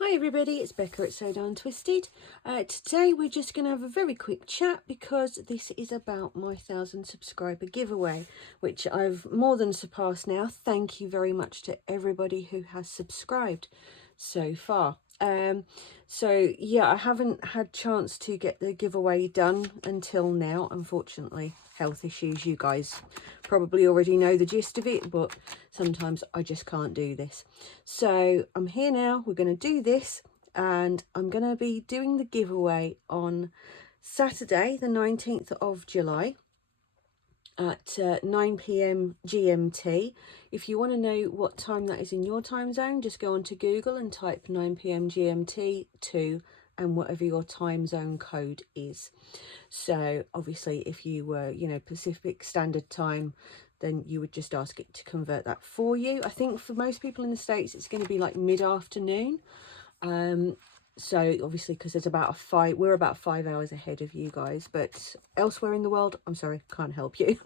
Hi everybody, it's Becca at So Darn Twisted. Today we're just going to have a very quick chat because this is about my 1,000 subscriber giveaway, which I've more than surpassed now. Thank you very much to everybody who has subscribed so far. So yeah, I haven't had chance to get the giveaway done until now, unfortunately. Health issues, you guys probably already know the gist of it, but sometimes I just can't do this. So I'm here now, we're going to do this, and I'm going to be doing the giveaway on Saturday the 19th of July at 9 p.m. GMT. If you want to know what time that is in your time zone, just go onto Google and type 9 p.m. GMT 2 and whatever your time zone code is. So obviously if you were, Pacific Standard Time, then you would just ask it to convert that for you. I think for most people in the States, it's going to be like mid-afternoon. So obviously because there's we're about 5 hours ahead of you guys, but elsewhere in the world, I'm sorry, can't help you.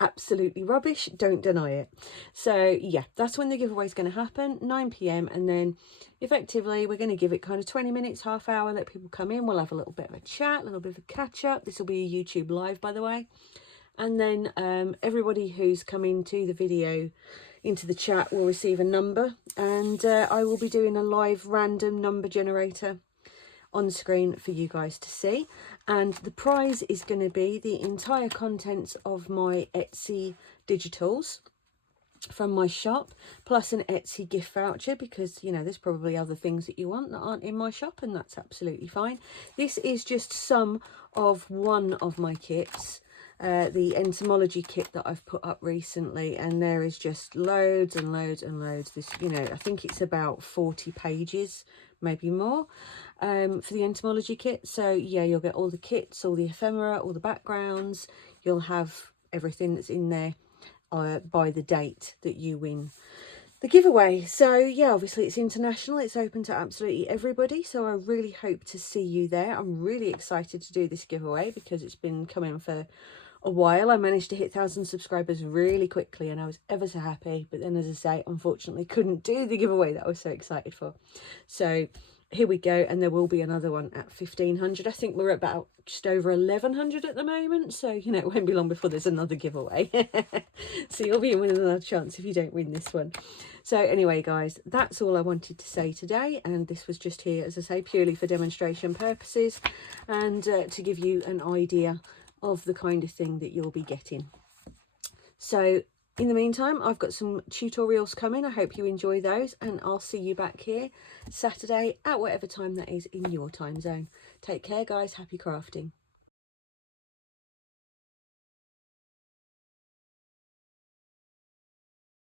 Absolutely rubbish, don't deny it. So yeah, that's when the giveaway is going to happen, 9 p.m, and then effectively we're going to give it kind of 20 minutes, half hour, let people come in, we'll have a little bit of a chat, a little bit of a catch up. This will be a YouTube live, by the way. And then everybody who's come into the video, into the chat, will receive a number, and I will be doing a live random number generator on screen for you guys to see. And the prize is going to be the entire contents of my Etsy digitals from my shop, plus an Etsy gift voucher, because there's probably other things that you want that aren't in my shop, and that's absolutely fine. This is just some of one of my kits, the entomology kit that I've put up recently, and there is just loads and loads and loads. This, I think it's about 40 pages, maybe more, for the entomology kit. So yeah, you'll get all the kits, all the ephemera, all the backgrounds. You'll have everything that's in there by the date that you win the giveaway. So yeah, obviously it's international, it's open to absolutely everybody, so I really hope to see you there. I'm really excited to do this giveaway because it's been coming for a while. I managed to hit 1,000 subscribers really quickly and I was ever so happy, but then, as I say, unfortunately couldn't do the giveaway that I was so excited for. So here we go, and there will be another one at 1,500. I think we're about just over 1,100 at the moment, so it won't be long before there's another giveaway. So you'll be in with another chance if you don't win this one. So anyway, guys, that's all I wanted to say today, and this was just here, as I say, purely for demonstration purposes, and to give you an idea of the kind of thing that you'll be getting. So in the meantime, I've got some tutorials coming. I hope you enjoy those, and I'll see you back here Saturday at whatever time that is in your time zone. Take care, guys. Happy crafting.